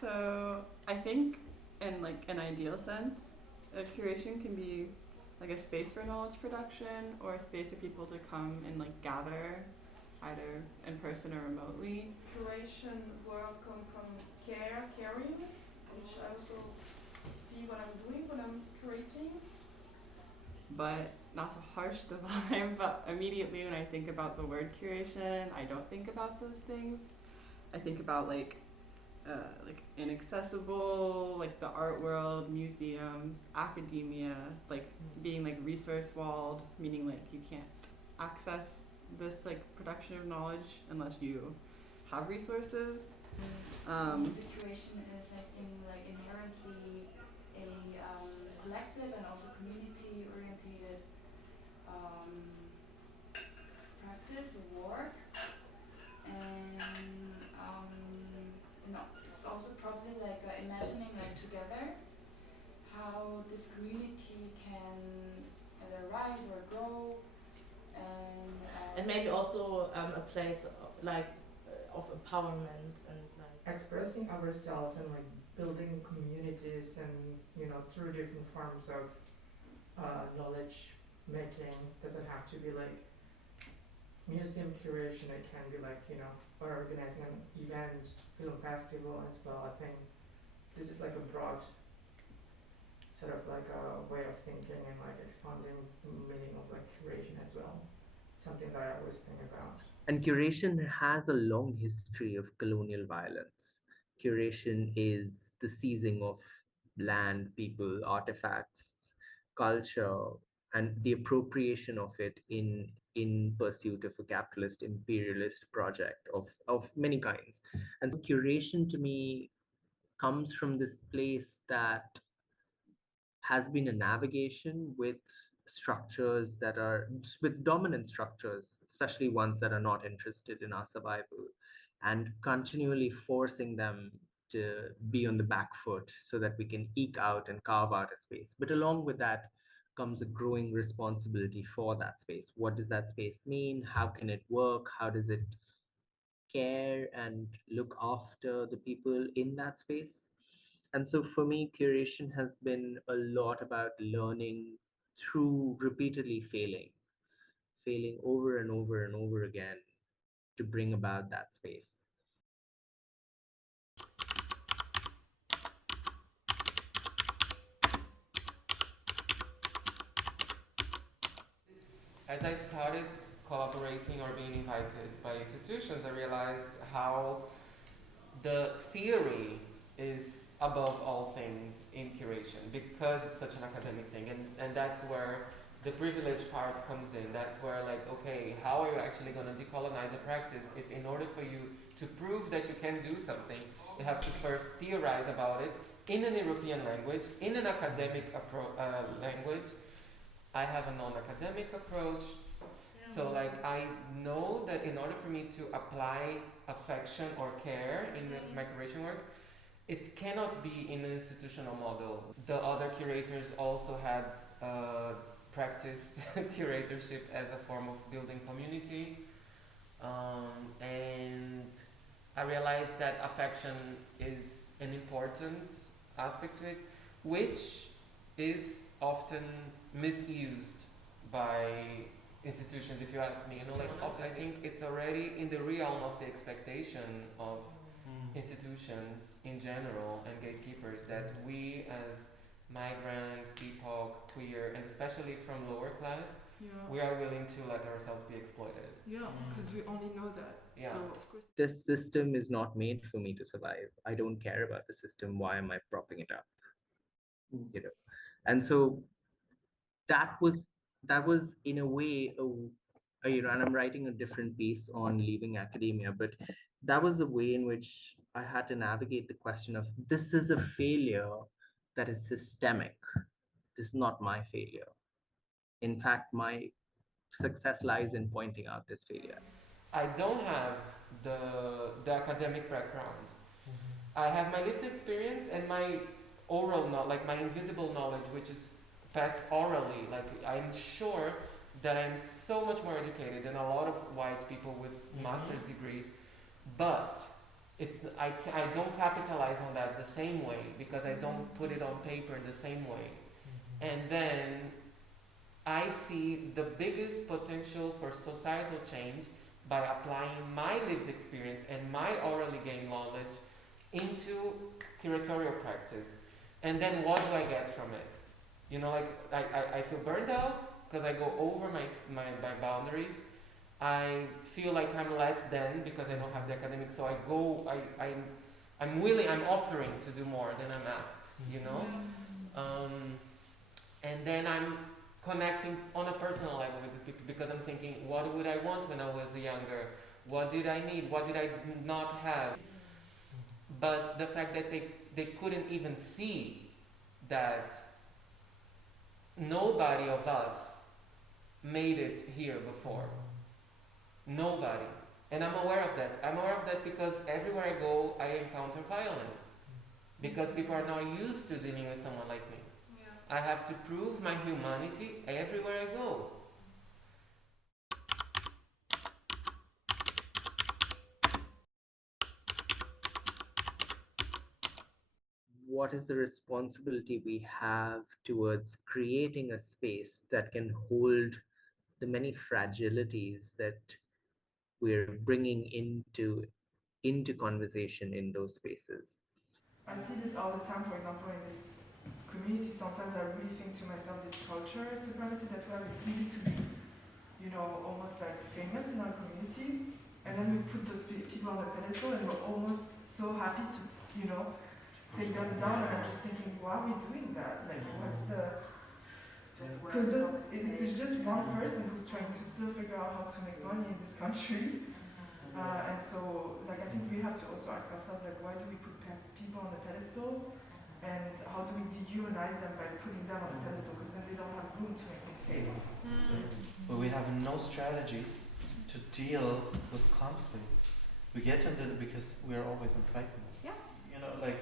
So I think in like an ideal sense, a curation can be like a space for knowledge production or a space for people to come and like gather either in person or remotely. Curation word come from caring, which I also see what I'm doing when I'm curating. But not to harsh the vibe, but immediately when I think about the word curation, I don't think about those things. I think about like inaccessible, like the art world, museums, academia, like being like resource walled, meaning like you can't access this like production of knowledge unless you have resources. The situation is, I think, like inherently a collective and also community-oriented practice or work, and it's also probably like imagining like together how this community can either rise or grow, and maybe also a place of empowerment and like expressing ourselves and like building communities and through different forms of knowledge making. Doesn't have to be like museum curation. It can be like organizing an event, film festival as well. I think this is like a broad sort of like a way of thinking and like expanding the meaning of like curation as well. Something that I always think about. And curation has a long history of colonial violence. Curation is the seizing of land, people, artifacts, culture, and the appropriation of it in pursuit of a capitalist imperialist project of many kinds. And so curation to me comes from this place that has been a navigation with structures that are with dominant structures, especially ones that are not interested in our survival, and continually forcing them to be on the back foot so that we can eke out and carve out a space. But along with that comes a growing responsibility for that space. What does that space mean? How can it work? How does it care and look after the people in that space? And so for me, curation has been a lot about learning through repeatedly failing over and over and over again to bring about that space. As I started collaborating or being invited by institutions, I realized how the theory is above all things in curation because it's such an academic thing, and that's where the privilege part comes in. That's where like, okay, how are you actually going to decolonize a practice if in order for you to prove that you can do something, you have to first theorize about it in an European language, in an academic language. I have a non-academic approach. So like I know that in order for me to apply affection or care in my curation work, it cannot be in an institutional model. The other curators also had practiced curatorship as a form of building community. And I realized that affection is an important aspect to it, which is often misused by institutions, if you ask me. I think it's already in the realm of the expectation of institutions in general and gatekeepers that we as migrants, BIPOC, queer, and especially from lower class, we are willing to let ourselves be exploited. Yeah, because we only know that. Yeah. So of course. This system is not made for me to survive. I don't care about the system. Why am I propping it up? And so that was in a way and I'm writing a different piece on leaving academia, but that was the way in which I had to navigate the question of this is a failure that is systemic. This is not my failure. In fact, my success lies in pointing out this failure. I don't have the academic background. I have my lived experience and my oral knowledge, like my invisible knowledge, which is passed orally. Like I'm sure that I'm so much more educated than a lot of white people with master's degrees, but I don't capitalize on that the same way because I don't put it on paper the same way. And then I see the biggest potential for societal change by applying my lived experience and my orally gained knowledge into curatorial practice. And then what do I get from it? You know, like I feel burned out because I go over my boundaries. I feel like I'm less than because I don't have the academic, so I'm willing, I'm offering to do more than I'm asked, you know? And then I'm connecting on a personal level with these people because I'm thinking, what would I want when I was younger? What did I need? What did I not have? But the fact that they couldn't even see that nobody of us made it here before. Nobody. And I'm aware of that. I'm aware of that because everywhere I go, I encounter violence. Because people are not used to dealing with someone like me. I have to prove my humanity everywhere I go. What is the responsibility we have towards creating a space that can hold the many fragilities that we're bringing into conversation in those spaces? I see this all the time, for example, in this community. Sometimes I really think to myself, this culture supremacy that we have, it's easy to be, you know, almost like famous in our community. And then we put those people on the pedestal and we're almost so happy to, you know, take them down. And I'm just thinking, why are we doing that? Like, what's the... Because it's just one person who's trying to still figure out how to make money in this country. And so, like, I think we have to also ask ourselves, like, why do we put people on the pedestal? And how do we dehumanize them by putting them on the pedestal? Because then they don't have room to make mistakes. But we have no strategies to deal with conflict. We get into it because we are always in fight mode. Yeah. You know, like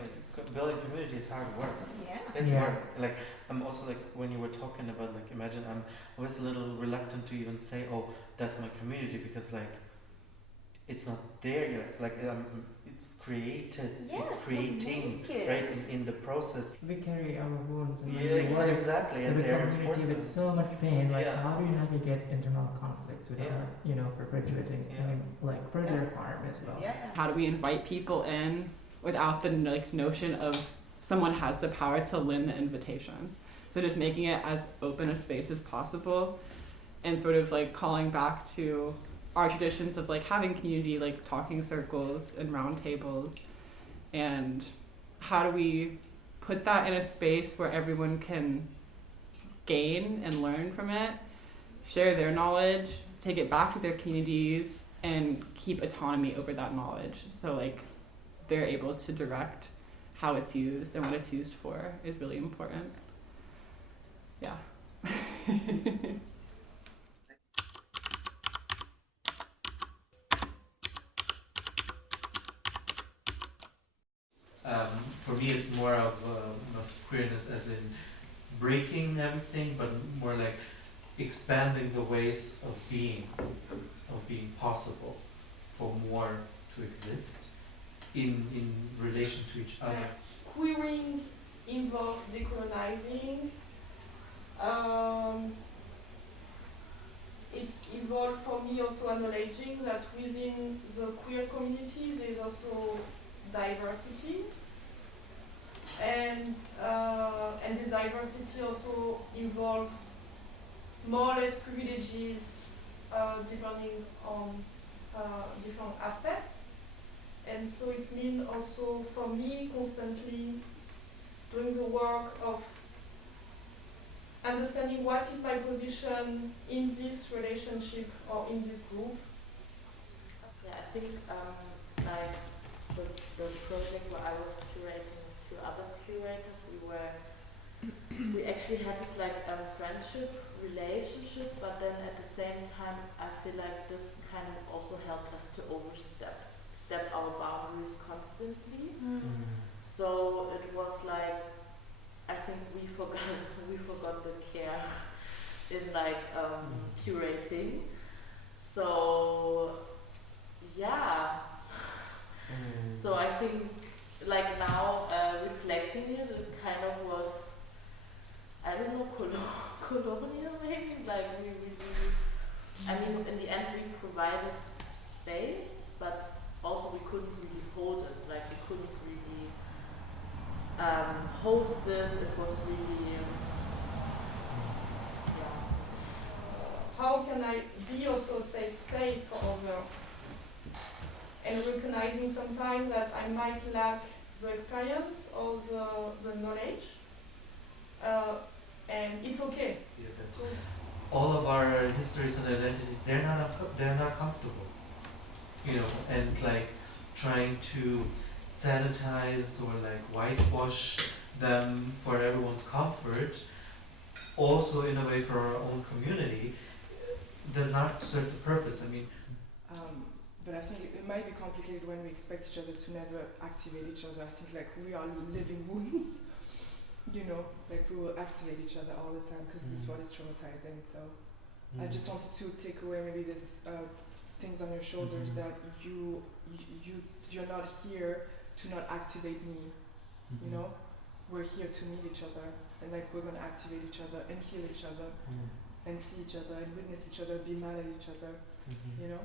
building community is hard work. Yeah. It's work. Like, I'm also like, when you were talking about, like, imagine I'm always a little reluctant to even say, oh, that's my community, because like, it's not there yet. Like, it's created, it's creating, right, in the process. We carry our wounds and exactly. And the they're community important. with so much pain. Like, how do you navigate internal conflicts without, you know, perpetuating any like further harm as well? Yeah. How do we invite people in without the notion of someone has the power to lend the invitation? So just making it as open a space as possible, and sort of like calling back to our traditions of like having community, like talking circles and round tables, and how do we put that in a space where everyone can gain and learn from it, share their knowledge, take it back to their communities, and keep autonomy over that knowledge. So like they're able to direct how it's used and what it's used for is really important. Yeah. For me, it's more of not queerness as in breaking everything, but more like expanding the ways of being possible for more to exist in relation to each other. Queering involves decolonizing. It's involved for me also acknowledging that within the queer community there is also diversity, and this diversity also involves more or less privileges depending on different aspects. And so it means also for me constantly doing the work of understanding what is my position in this relationship or in this group. Yeah, I think like the project where I was curating with two other curators, we actually had this like friendship relationship, but then at the same time I feel like this kind of also helped us to step our boundaries constantly. So it was like, I think we forgot the care in like curating. So yeah. So provided space, but also we couldn't really hold it. Like we couldn't really host it. It was really How can I be also a safe space for others? And recognizing sometimes that I might lack the experience or the knowledge, and it's okay. All of our histories and identities, they're not comfortable, you know, and like trying to sanitize or like whitewash them for everyone's comfort, also in a way for our own community, does not serve the purpose. I mean, but I think it might be complicated when we expect each other to never activate each other. I think like we are living wounds, you know, like we will activate each other all the time because this is what is traumatizing. So I just wanted to take away maybe this things on your shoulders that you're not here to not activate me, you know. We're here to meet each other, and like we're gonna activate each other and heal each other and see each other and witness each other, be mad at each other, you know.